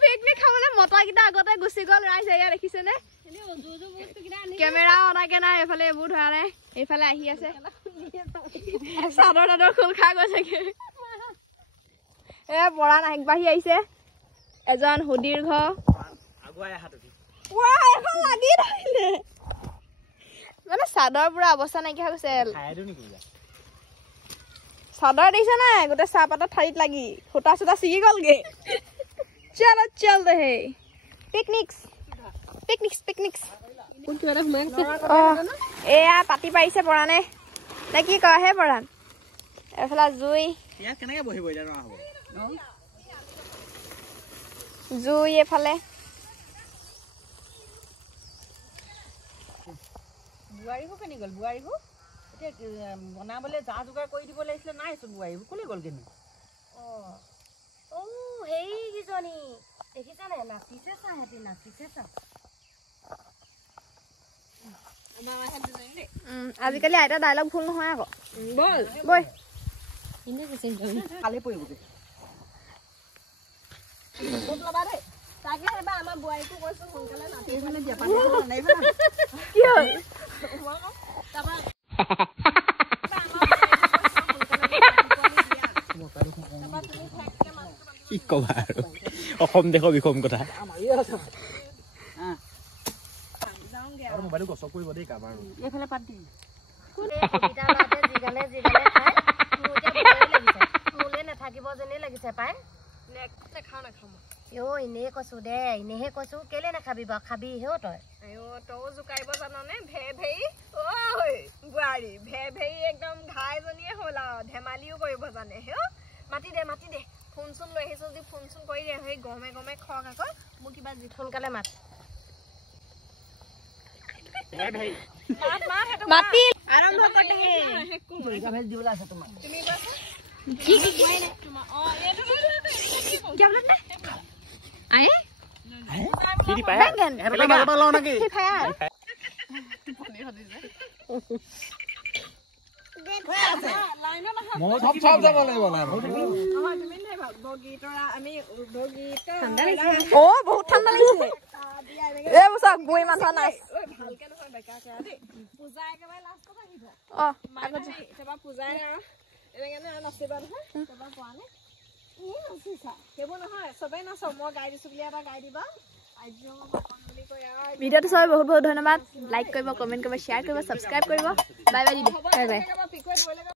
picnic খাবলে মতা কিটা আগতে গুছি গল ৰাইজ এয়া দেখিছে নে কেমেৰা অনাকে নাই এফালে এবু ধৰা নাই এইফালে আহি আছে চাদৰ খুল খা গৈছে এ পৰান আগবাঢ়ি আহিছে এজন হুদীৰ্ঘ আগুৱাই আহা তুমি ওৱা এখন লাগি ধৰিলে মানে চাদৰ পুৰা অৱস্থা নাইকিয়া হৈ গৈছে খাই দিও নেকি চাদৰ দিছে নাই গোটে চাহপাতৰ ঠাৰিত লাগি ফুটা চুটা ছিগি গলগে চলো চল দে পিকনিক্স এয়া পাতি পাৰিছে পৰানে নে কি কয় হে পৰান এফালে জুই কেনেকে বহিব এতিয়া নহ'ব জুই এফালে বুৱাৰীবোৰ কেনে গ'ল বুৱাৰীবোৰ এতিয়া বনাবলে যা যোগাৰ কৰি দিব লাগিছিলে নাইচোন বুৱাৰীবোৰ কোনে গ'ল কেনে হেৰি কিজনী দেখিছা নাই নাচিছে চাহেঁতি নাচিছে চা আজিকালি আইতা ডাইলগ ভুল নহয় আকৌ বল বই কালি পৰিবগে ক'ত লবা দেই তাকে হেবা আমাৰ বুৱাৰীটো কৈছো সোনকালে নাচিবলে দিয়া পানী নাই কি হ'ল কি কবা আৰু অসম দেশৰ বিষম কথা আৰু মোবাইল গছক কৰিব দেই কাবাৰ এইফালে পাত দি কোনে কবিতা লাতে জিগালে খাই মোলে নাথাকিব যেনে লাগিছে পাই নেখাও ইও ইনে কৈছো দে ইনেহে কৈছো কেলে নাখাবি বাৰু খাবি হেও তই তও জোকাৰিব জাননে ভে ভেই ঐ বুৱাৰী ভে ভেই একদম ঘাইজনীয়ে হ'ল আৰু ধেমালিও কৰিব জানে হেও মাতি দে ফোন চোন লৈ আহিছো যদি ফোন চোন কৰি দে সেই গমে খক আকৌ মোক কিবা সোনকালে মাত মাতি আৰম্ভ কৰ দে জলকা দিবলা আছে তোমাক তুমি কোৱাচোন কি কোৱাই নাই তোমাৰ এইটো কি বলে নে আয়ে কি দি পায় এফালে বাজবা লাও নাকি মই সব যাব লাগিব না ও বহুত ঠাণ্ডা লাগিছে এ বুঝা বই মাথা নাই ভালকে নহয় বেকাকে দেই পূজা একেবাৰে লাষ্টত আহিব আগত সেবা পূজাই এনেকে নাচিবা নহয় সেবা কোৱা নে নাচিছা সেইবোৰ নহয় চবেই নাচ মই গাই দিছো বুলি এটা গাই দিবা ভিডিঅ'টো চাই বহুত বহুত ধন্যবাদ লাইক কৰিব কমেন্ট কৰিব শ্বেয়াৰ কৰিব সাবস্ক্ৰাইব কৰিব বাই বাই দিদি বাই বাই